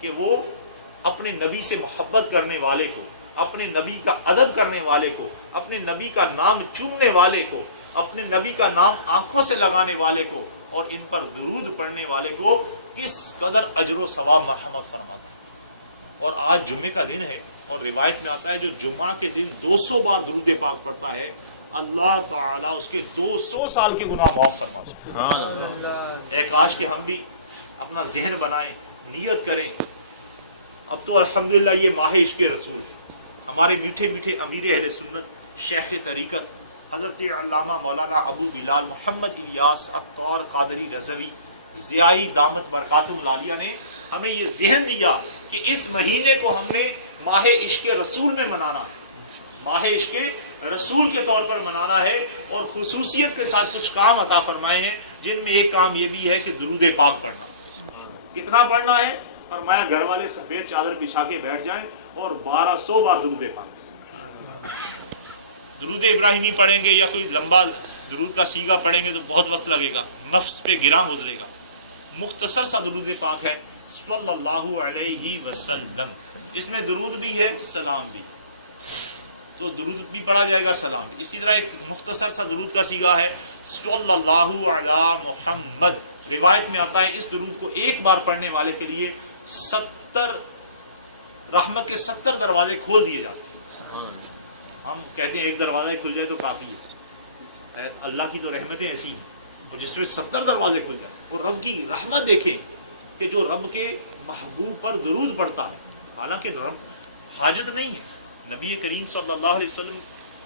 کہ وہ اپنے نبی سے محبت کرنے والے کو, اپنے نبی کا ادب کرنے والے کو, اپنے نبی کا نام چومنے والے کو, اپنے نبی کا نام آنکھوں سے لگانے والے کو, اور ان پر درود پڑھنے والے کو کس قدر اجر و ثواب مرحمت فرماتے. اور آج جمعے کا دن ہے اور روایت میں آتا ہے جو جمعہ کے دن 200 بار درود پاک پڑھتا ہے اللہ تعالیٰ اس کے 200 سال کے گناہ معاف فرما دیتا ہے۔ کاش کہ ہم بھی اپنا ذہن بنائیں، نیت کریں۔ اب تو الحمدللہ یہ ماہ عشق رسول ہے، ہمارے میٹھے میٹھے امیر اہل سنت شیخ طریقت حضرت علامہ مولانا ابو بلال محمد الیاس عطار قادری رضوی ضیائی دامت برکاتہ العالیہ نے ہمیں یہ ذہن دیا کہ اس مہینے کو ہم نے ماہ عشق رسول میں منانا ہے، ماہ عشق رسول کے طور پر منانا ہے، اور خصوصیت کے ساتھ کچھ کام عطا فرمائے ہیں، جن میں ایک کام یہ بھی ہے کہ درود پاک پڑھنا۔ کتنا پڑھنا ہے؟ فرمایا گھر والے سفید چادر بچھا کے بیٹھ جائیں اور 1200 بار درود پاک۔ درود ابراہیمی پڑھیں گے یا کوئی لمبا درود کا سیگا پڑھیں گے تو بہت وقت لگے گا، نفس پہ گراں گزرے گا۔ مختصر سا درود پاک ہے صلی اللہ علیہ وسلم، اس میں درود بھی ہے سلام بھی، تو درود بھی پڑھا جائے گا سلام بھی۔ اسی طرح ایک مختصر سا درود کا سیگا ہے صلی اللہ علی محمد، روایت میں آتا ہے اس درود کو ایک بار پڑھنے والے کے لیے 70 رحمت کے 70 دروازے کھول دیے جاتے ہیں۔ ہم کہتے ہیں ایک دروازہ ہی کھل جائے تو کافی ہے، اللہ کی تو رحمتیں ایسی ہیں اور جس میں 70 دروازے کھل جائیں، اور رب کی رحمت دیکھیں کہ جو رب کے محبوب پر درود پڑتا ہے، حالانکہ رب حاجت نہیں ہے، نبی کریم صلی اللہ علیہ وسلم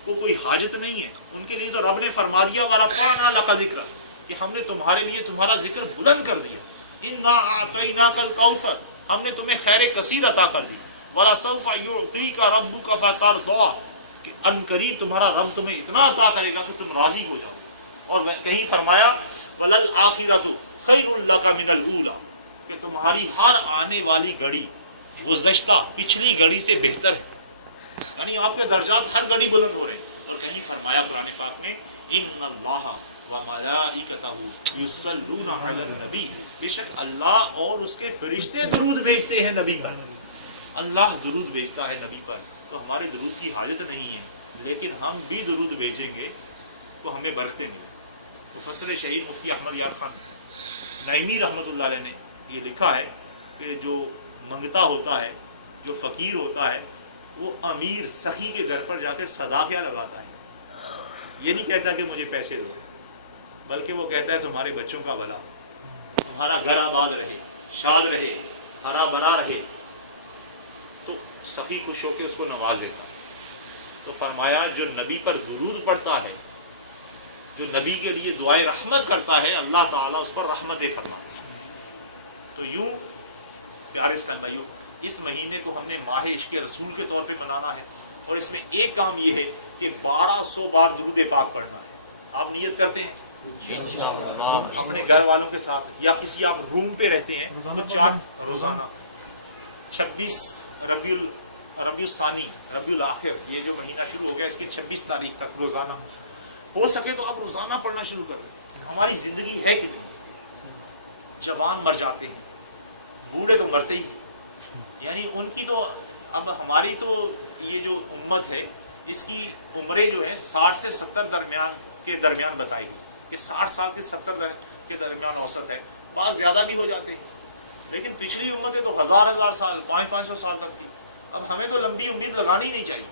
کو کوئی حاجت نہیں ہے، ان کے لیے تو رب نے فرما دیا وَرَفَعْنَا لَكَ ذِكْرَكَ کہ ہم نے تمہارے لیے تمہارا ذکر بلند کر دیا، اِنَّا أَعْطَيْنَاكَ الْكَوْثَرَ ہم نے تمہیں خیر کثیر عطا کر دی، وَلَسَوْفَ يُعْطِيكَ رَبُّكَ فَتَرْضَىٰ کہ ان قریب تمہارا رب تمہیں اتنا عطا کرے گا کہ تم راضی ہو جاؤ۔ اور کہیں فرمایا وَلَلْآخِرَةُ خَيْرٌ لَكَ مِنَ الْأُولَىٰ کہ تمہاری ہر آنے والی گھڑی گزشتہ پچھلی گھڑی سے بہتر ہے، یعنی آپ کے درجات ہر گھڑی بلند ہو رہے ہیں۔ اور کہیں فرمایا قرآن پاک میں ان اللہ وملائکتہ یصلون علی النبی بے شک اللہ اور اس کے فرشتے درود بھیجتے ہیں نبی پر، اللہ درود بھیجتا ہے نبی پر، تو ہمارے درود کی حاجت نہیں ہے، لیکن ہم بھی درود بھیجیں گے تو ہمیں برکتیں ملیں۔ مفسر شہید مفتی احمد یار خان نعیمی رحمۃ اللہ علیہ نے یہ لکھا ہے کہ جو منگتا ہوتا ہے، جو فقیر ہوتا ہے، وہ امیر سخی کے گھر پر جا کے صدا کیا لگاتا ہے، یہ نہیں کہتا کہ مجھے پیسے دو، بلکہ وہ کہتا ہے تمہارے بچوں کا بھلا، تمہارا گھر آباد رہے، شاد رہے، ہرا بھرا رہے، تو سخی خوش ہو کے اس کو نواز دیتا ہے۔ تو فرمایا جو نبی پر درود پڑھتا ہے، جو نبی کے لیے دعائے رحمت کرتا ہے، اللہ تعالیٰ اس پر رحمت فرمائے۔ تو یوں پیارے اسلام بھائیوں، اس مہینے کو ہم نے ماہ عشق رسول کے طور پہ منانا ہے، اور اس میں ایک کام یہ ہے کہ 1200 بار درود پاک پڑھنا ہے۔ آپ نیت کرتے ہیں انشاءاللہ اپنے گھر والوں کے ساتھ، یا کسی آپ روم پہ رہتے ہیں تو 4 روزانہ 26 ربیع الثانی ربیع الاخر یہ جو مہینہ شروع ہو گیا اس کی 26 تاریخ تک روزانہ ہو سکے تو آپ روزانہ پڑھنا شروع کر دیں۔ ہماری زندگی ہے کتنی، جوان مر جاتے ہیں، بوڑھے تو مرتے ہی، یعنی ان کی تو اب ہماری تو یہ جو امت ہے اس کی عمریں جو ہیں 60 سے 70 کے درمیان بتائی گئی، کہ 60 سال سے 70 کے درمیان اوسط ہے، بعض زیادہ بھی ہو جاتے ہیں، لیکن پچھلی امتیں تو ہزار سال 500 سال تک تھی۔ اب ہمیں تو لمبی امید لگانی نہیں چاہیے۔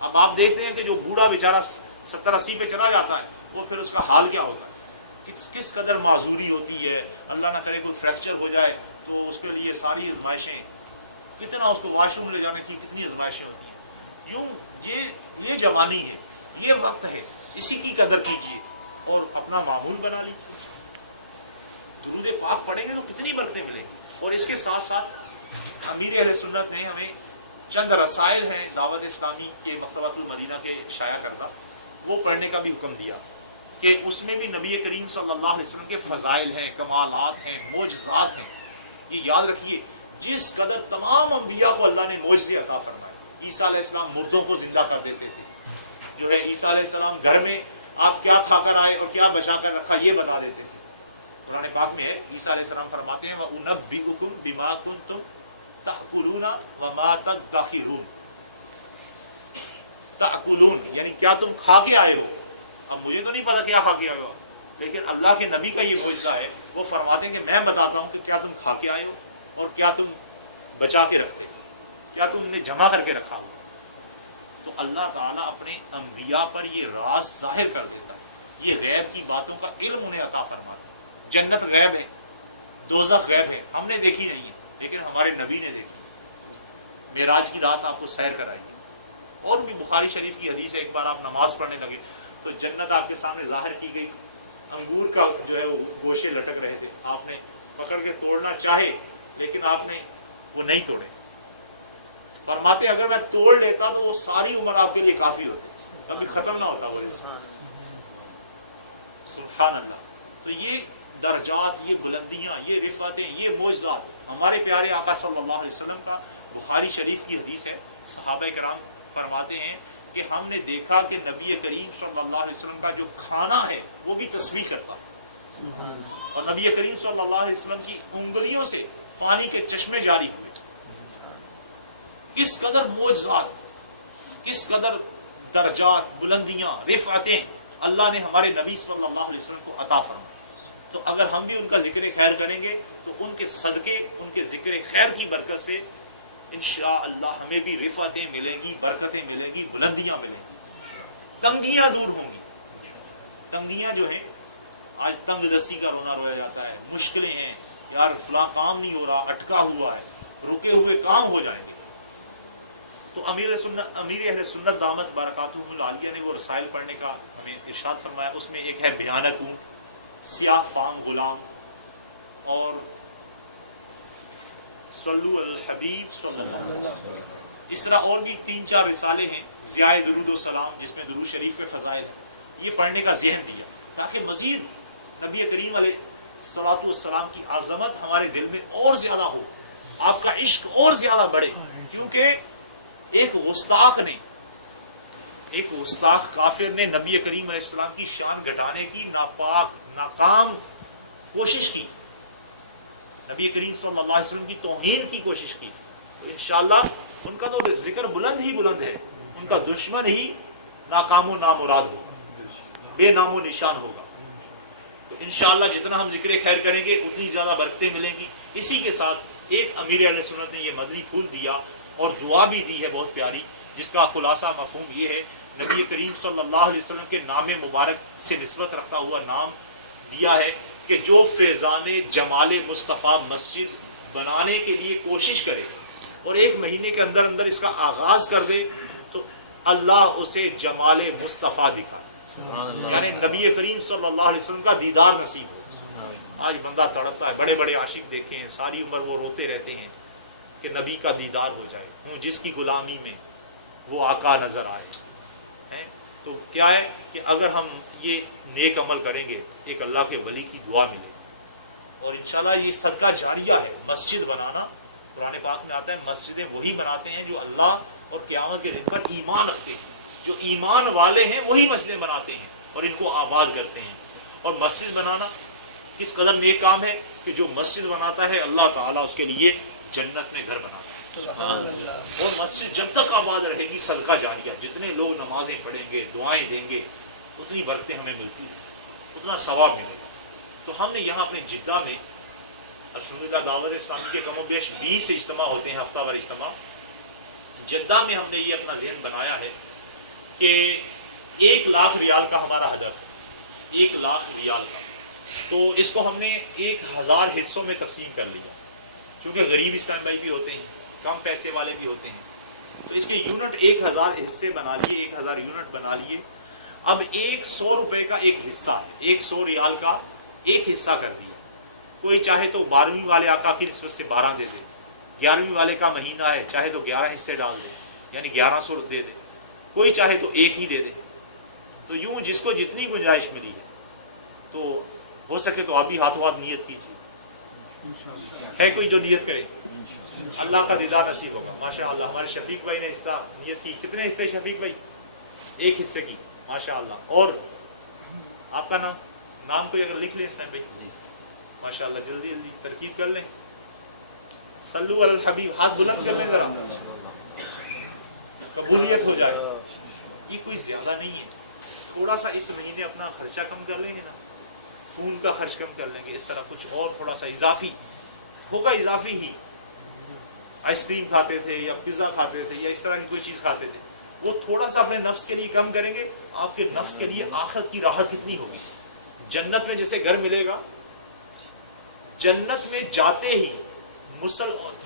اب آپ دیکھتے ہیں کہ جو بوڑھا بیچارہ 70-80 پہ چلا جاتا ہے وہ پھر اس کا حال کیا ہوتا ہے، کس قدر معذوری ہوتی ہے، اللہ نہ کرے کوئی فریکچر ہو جائے تو اس کے لیے ساری آزمائشیں، کتنا اس کو واش روم لے جانے کی کتنی آزمائشیں ہوتی ہیں۔ یوں یہ جوانی ہے، یہ وقت ہے، اسی کی قدر کیجیے اور اپنا معمول بنا لیجیے۔ درود پاک پڑھیں گے تو کتنی برکتیں ملیں گی۔ اور اس کے ساتھ ساتھ امیر اہل سنت نے ہمیں چند رسائل ہیں دعوت اسلامی کے مکتبۃ المدینہ کے شائع کردہ، وہ پڑھنے کا بھی حکم دیا کہ اس میں بھی نبی کریم صلی اللہ علیہ وسلم کے فضائل ہیں، کمالات ہیں، معجزات ہیں۔ یہ یاد رکھیے جس قدر تمام انبیاء کو اللہ نے معجزے عطا فرمائے۔ عیسیٰ علیہ السلام مردوں کو زندہ کر دیتے تھے، جو ہے عیسیٰ علیہ السلام گھر میں آپ کیا کھا کر آئے اور کیا بچا کر رکھا یہ بتا دیتے تھے۔ قرآن پاک میں ہے عیسیٰ علیہ السلام فرماتے ہیں وَأُنَبِّئُكُم بِمَا كُنتُمْ تَأْكُلُونَ وَمَا تَدَّخِرُونَ، تأکلون یعنی کیا تم کھا کے آئے ہو۔ اب مجھے تو نہیں پتا کیا کھا کے آئے ہو، لیکن اللہ کے نبی کا یہ معجزہ ہے، وہ فرماتے ہیں کہ میں بتاتا ہوں کہ کیا تم کھا کے آئے ہو اور کیا تم بچا کے رکھتے ہو۔ کیا تم نے جمع کر کے رکھا ہوا؟ تو اللہ تعالیٰ اپنے انبیاء پر یہ راز ظاہر کر دیتا ہے، یہ غیب کی باتوں کا علم انہیں عطا فرماتا ہے۔ جنت غیب ہے، دوزخ غیب ہے، ہم نے دیکھی نہیں ہے لیکن ہمارے نبی نے دیکھی۔ معراج کی رات آپ کو سیر کرائی ہے، اور بھی بخاری شریف کی حدیث ہے، ایک بار آپ نماز پڑھنے لگے تو جنت آپ کے سامنے ظاہر کی گئی، انگور کا جو ہے وہ گوشے لٹک رہے تھے، آپ نے پکڑ کے توڑنا چاہے لیکن آپ نے وہ نہیں توڑے۔ فرماتے اگر میں توڑ لیتا تو وہ ساری عمر آپ کے لیے کافی ہوتی، کبھی ختم نہ ہوتا وہ رزق۔ سبحان اللہ۔ تو یہ درجات، یہ بلندیاں، یہ رفعتیں، یہ معجزات ہمارے پیارے آقا صلی اللہ علیہ وسلم کا، بخاری شریف کی حدیث ہے، صحابہ کرام فرماتے ہیں کہ ہم نے دیکھا کہ نبی کریم صلی اللہ علیہ وسلم کا جو کھانا ہے وہ بھی تسبیح کرتا، اور نبی کریم صلی اللہ علیہ وسلم کی انگلیوں سے پانی کے چشمے جاری ہوئے۔ کس قدر معجزات، کس قدر درجات، بلندیاں، رفعتیں اللہ نے ہمارے نبی صلی اللہ علیہ وسلم کو عطا فرمائی۔ تو اگر ہم بھی ان کا ذکر خیر کریں گے تو ان کے صدقے، ان کے ذکر خیر کی برکت سے انشاءاللہ ہمیں بھی رفعتیں ملیں گی، برکتیں ملیں گی، بلندیاں ملیں گی، تنگیاں دور ہوں گی۔ تنگیاں جو ہیں، آج تنگ دستی کا رونا رویا جاتا ہے، مشکلیں ہیں، یار فلاں کام نہیں ہو رہا، اٹکا ہوا ہے، رکے ہوئے کام ہو جائیں گے۔ تو امیر اہل سنت دامت برکاتہم العالیہ نے وہ رسائل پڑھنے کا ہمیں ارشاد فرمایا، اس میں ایک ہے بیانہ کون، سیاہ فام غلام، اور صلو علی الحبیب صلی اللہ علیہ وسلم۔ اس طرح اور بھی 3-4 رسالے ہیں، ضیاء درود و سلام جس میں درود شریف پہ فضائل، یہ پڑھنے کا ذہن دیا تاکہ مزید نبی کریم علیہ الصلوۃ والسلام کی عظمت ہمارے دل میں اور زیادہ ہو، آپ کا عشق اور زیادہ بڑھے۔ کیونکہ ایک گستاخ کافر نے نبی کریم علیہ السلام کی شان گھٹانے کی ناپاک ناکام کوشش کی، نبی کریم صلی اللہ علیہ وسلم کی توہین کی کوشش کی، تو انشاءاللہ ان کا تو ذکر بلند ہی بلند ہے، ان کا دشمن ہی ناکام و نامراد ہوگا، بے نام و نشان ہوگا۔ تو انشاءاللہ جتنا ہم ذکر خیر کریں گے اتنی زیادہ برکتیں ملیں گی۔ اسی کے ساتھ ایک امیر اہل سنت نے یہ مدنی پھول دیا اور دعا بھی دی ہے بہت پیاری، جس کا خلاصہ مفہوم یہ ہے، نبی کریم صلی اللہ علیہ وسلم کے نام مبارک سے نسبت رکھتا ہوا نام دیا ہے کہ جو فیضان جمال مصطفیٰ مسجد بنانے کے لیے کوشش کرے اور 1 مہینے کے اندر اندر اس کا آغاز کر دے تو اللہ اسے جمال مصطفیٰ دکھائے، یعنی نبی کریم صلی اللہ علیہ وسلم کا دیدار نصیب ہو۔ آج بندہ تڑپتا ہے، بڑے بڑے عاشق دیکھے ہیں، ساری عمر وہ روتے رہتے ہیں کہ نبی کا دیدار ہو جائے، جس کی غلامی میں وہ آقا نظر آئے ہیں۔ تو کیا ہے کہ اگر ہم یہ نیک عمل کریں گے ایک اللہ کے ولی کی دعا ملے، اور انشاءاللہ یہ صدقہ جاریہ ہے۔ مسجد بنانا، قرآن پاک میں آتا ہے مسجدیں وہی بناتے ہیں جو اللہ اور قیامت کے دن پر ایمان رکھتے ہیں، جو ایمان والے ہیں وہی مسجدیں بناتے ہیں اور ان کو آباد کرتے ہیں۔ اور مسجد بنانا کس قدر نیک کام ہے کہ جو مسجد بناتا ہے اللہ تعالیٰ اس کے لیے جنت میں گھر بناتا ہے۔ اور مسجد جب تک آباد رہے گی صدقہ جاریہ، جتنے لوگ نمازیں پڑھیں گے، دعائیں دیں گے، اتنی برکتیں ہمیں ملتی ہیں، اتنا ثواب ملے گا۔ تو ہم نے یہاں اپنے جدہ میں الحمدللہ دعوت اسلامی کے کم و بیش 20 اجتماع ہوتے ہیں، ہفتہ وار اجتماع۔ جدہ میں ہم نے یہ اپنا ذہن بنایا ہے کہ 1 لاکھ ریال کا ہمارا ہدف ہے، 1 لاکھ ریال کا۔ تو اس کو ہم نے 1000 حصوں میں تقسیم کر لیا، کیونکہ غریب اسلام بھائی بھی ہوتے ہیں، کم پیسے والے بھی ہوتے ہیں، تو اس کے یونٹ 1000 حصے بنا لیے، 1000 یونٹ بنا لیے۔ اب 100 روپے کا ایک حصہ، 100 ریال کا ایک حصہ کر دیا۔ کوئی چاہے تو 12ویں والے آقا کی نسبت سے 12 دے دے، 11ویں والے کا مہینہ ہے چاہے تو 11 حصے ڈال دے، یعنی 1100 دے دے، کوئی چاہے تو ایک ہی دے دے۔ تو یوں جس کو جتنی گنجائش ملی ہے، تو ہو سکے تو آپ بھی ہاتھوں ہاتھ نیت کیجیے، ہے کوئی جو نیت کرے، اللہ کا دیدار نصیب ہوگا۔ ماشاءاللہ ہمارے شفیق بھائی نے حصہ نیت کی، کتنے حصے شفیق بھائی؟ 1 حصے کی، ماشاءاللہ۔ اور آپ کا نام کوئی اگر لکھ لیں اس ٹائم پہ، ماشاءاللہ جلدی جلدی ترکیب کر لیں، صلو علی الحبیب، ہاتھ بلند کر لیں ذرا، قبولیت ہو جائے۔ یہ کوئی زیادہ نہیں ہے، تھوڑا سا اس مہینے اپنا خرچہ کم کر لیں گے نا، فون کا خرچ کم کر لیں گے، اس طرح کچھ اور تھوڑا سا اضافی ہوگا، اضافی ہی آئس کریم کھاتے تھے یا پیزا کھاتے تھے یا اس طرح کی کوئی چیز کھاتے تھے، وہ تھوڑا سا اپنے نفس کے لیے کم کریں گے، آپ کے نفس کے لیے آخرت کی راحت کتنی ہوگی. جنت میں جیسے گھر ملے گا، جنت میں جاتے ہی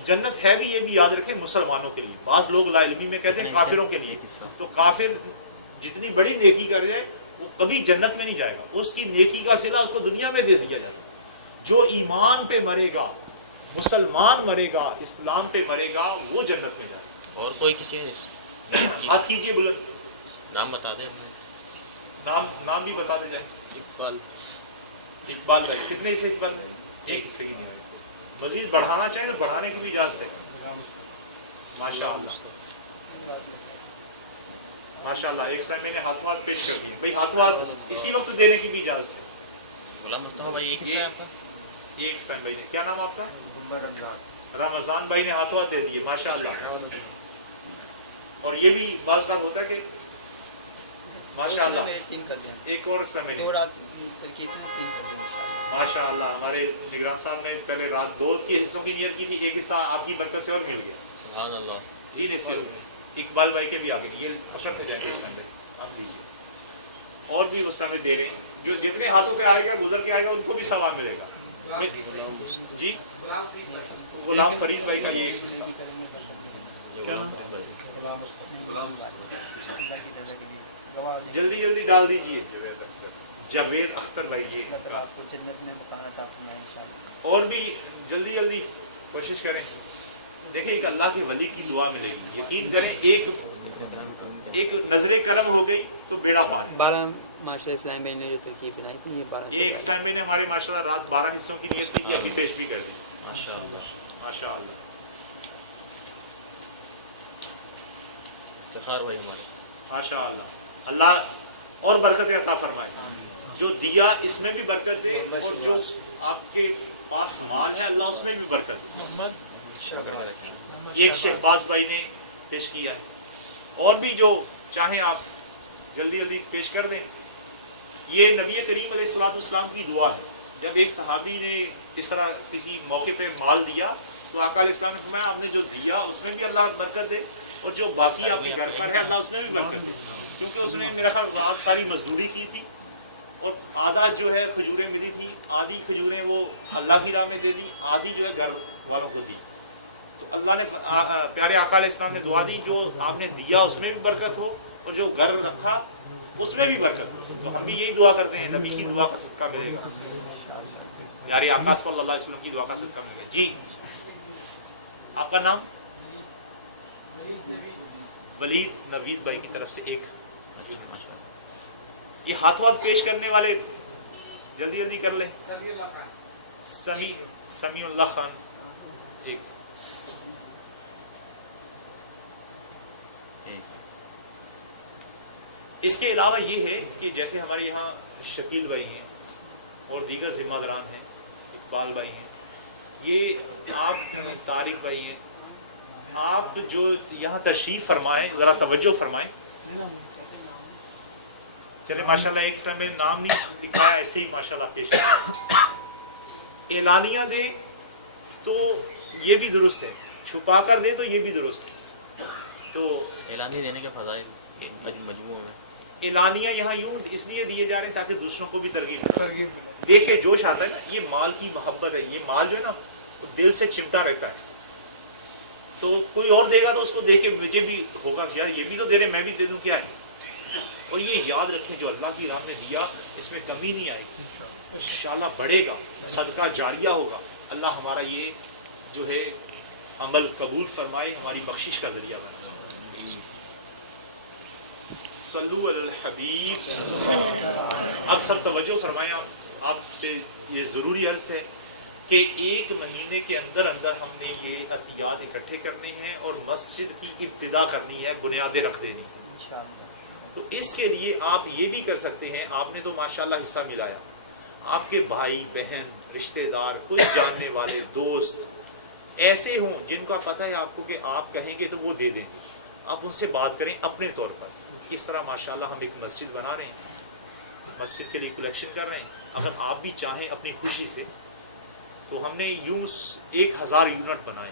جنت ہے بھی، یہ بھی یاد رکھیں، مسلمانوں کے لیے. بعض لوگ لا علمی میں کہتے ہیں کافروں کے لیے. تو کافر جتنی بڑی نیکی کر جائے وہ کبھی جنت میں نہیں جائے گا، اس کی نیکی کا صلہ اس کو دنیا میں دے دیا جاتا ہے. جو ایمان پہ مرے گا، مسلمان مرے گا، اسلام پہ مرے گا، وہ جنت میں جائے گا. اور کوئی کسی ہاتھ کیجئے بلند، نام بتا دیں اپنے. نام بھی بتا دے جائے. اقبال بھائی. کتنے حصے اقبال ہے؟ ایک حصے کی نہیں ہے. مزید بڑھانا چاہیں تو بڑھانے کی بھی اجازت ہے. ماشاء اللہ ماشاء اللہ. ایک ساتھ میں نے ہاتھوں ہاتھ پیش کر دیے بھائی، ہاتھوں ہاتھ اسی وقت دینے کی بھی اجازت ہے. غلام مصطفیٰ بھائی ایک حصہ ہے آپ کا. ایک ساتھ بھائی نے، کیا نام آپ کا؟ رمضان بھائی نے ہاتھوں ہاتھ دے دیے. ماشاء اللہ. اور یہ بھی بعض بات ہوتا ہے کہ ماشاء اللہ ایک اور سمے ماشاء اللہ. ہمارے نگران صاحب نے پہلے رات 2 کے حصوں کی نیت کی تھی، ایک حصہ آپ کی برکت سے اور مل گیا. سبحان اللہ. 3 حصے ہو گئے. اقبال بھائی کے بھی آگے یہ پکڑتے جائیں گے. اس ٹائم میں آپ لیجیے. اور بھی اس ٹائم میں دے رہے ہیں، جو جتنے ہاتھوں سے آئے گا گزر کے آئے گا ان کو بھی ثواب ملے گا. جی غلام فرید بھائی کا یہ حصہ. جلدی جلدی ڈال دیجیے. جاوید اختر بھائی یہ. اور بھی جلدی جلدی کوشش کریں. دیکھیں ایک اللہ کے ولی کی دعا ملے گی. یقین کریں ایک نظر کرم ہو گئی تو بیڑا پار. 12 معاشرہ اسلام میں نے جو ترکیب بنائی تھی، یہ 12 ایک اسلام میں نے ہمارے ماشاء اللہ رات 12 حصوں کی نیت کی، ابھی پیش بھی کر دیں. ماشاء اللہ ماشاء اللہ. افتخار بھائی ہمارے. ماشاء اللہ. اللہ اور برکت عطا فرمائے. جو دیا اس میں بھی برکت دے، اور جو آپ کے پاس مال ہے اللہ اس میں بھی برکت دے. ایک شہباز بھائی نے پیش کیا ہے. اور بھی جو چاہیں آپ جلدی جلدی پیش کر دیں. یہ نبی کریم علیہ الصلوۃ والسلام کی دعا ہے. جب ایک صحابی نے اس طرح کسی موقع پہ مال دیا تو آقا علیہ السلام نے فرمایا آپ نے جو دیا اس میں بھی اللہ برکت دے، اور جو باقی آپ کے گھر پر ہے اللہ اس میں بھی برکت دے. کیونکہ اس نے میرا خیال رات ساری مزدوری کی تھی، اور آدھا جو ہے کھجوریں ملی تھی، آدھی کھجوریں وہ اللہ کی راہ میں دے دی، آدھی جو ہے گھر والوں کو دی. تو اللہ نے پیارے آقا علیہ السلام نے دعا دی جو آپ نے دیا اس میں بھی برکت ہو، اور جو گھر رکھا اس میں بھی برکت ہو. تو ہم بھی یہی دعا کرتے ہیں، نبی کی دعا کا صدقہ ملے گا، پیارے آقا صلی اللہ علیہ وسلم کی دعا کا صدقہ ملے گا. جی آپ کا نام؟ ولید نوید بھائی کی طرف سے ایک. یہ ہاتھ پیش کرنے والے جلدی جلدی کر لیں. سمیع اللہ خان ایک. اس کے علاوہ یہ ہے کہ جیسے ہمارے یہاں شکیل بھائی ہیں اور دیگر ذمہ داران ہیں، اقبال بھائی ہیں، یہ آپ طارق بھائی ہیں، آپ جو یہاں تشریف فرمائیں ذرا توجہ فرمائیں. چلے ماشاء اللہ. ایک اسلام میں نام نہیں لکھا ہے، ایسے ہی ماشاء اللہ پیش کریں. اعلانیہ دیں تو یہ بھی درست ہے، چھپا کر دیں تو یہ بھی درست ہے. تو اعلانیہ دینے کے فضائل مجموعہ میں اعلانیہ یہاں یوں اس لیے دیے جا رہے ہیں تاکہ دوسروں کو بھی ترغیب دیکھ کے جوش آتا ہے نا. یہ مال کی محبت ہے. یہ مال جو ہے نا دل سے چمٹا رہتا ہے. تو کوئی اور دے گا تو اس کو دیکھ کے مجھے بھی ہوگا یار یہ بھی تو دے رہے میں بھی دے دوں، کیا ہے. اور یہ یاد رکھیں جو اللہ کی راہ میں دیا اس میں کمی نہیں آئے گی، انشاءاللہ بڑھے گا، صدقہ جاریہ ہوگا. اللہ ہمارا یہ جو ہے عمل قبول فرمائے، ہماری بخشش کا ذریعہ بنائے. صلو علی الحبیب. اب سب توجہ فرمائیں. آپ سے یہ ضروری عرض ہے کہ 1 مہینے کے اندر اندر ہم نے یہ عطیات اکٹھے کرنے ہیں اور مسجد کی ابتدا کرنی ہے، بنیادیں رکھ دینی ہے. تو اس کے لیے آپ یہ بھی کر سکتے ہیں. آپ نے تو ماشاءاللہ حصہ ملایا، آپ کے بھائی بہن رشتہ دار کوئی جاننے والے دوست ایسے ہوں جن کا پتہ ہے آپ کو کہ آپ کہیں گے تو وہ دے دیں، آپ ان سے بات کریں اپنے طور پر. اس طرح ماشاءاللہ ہم ایک مسجد بنا رہے ہیں، مسجد کے لیے کلیکشن کر رہے ہیں. اگر آپ بھی چاہیں اپنی خوشی سے تو ہم نے یوں 1000 یونٹ بنائے.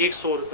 100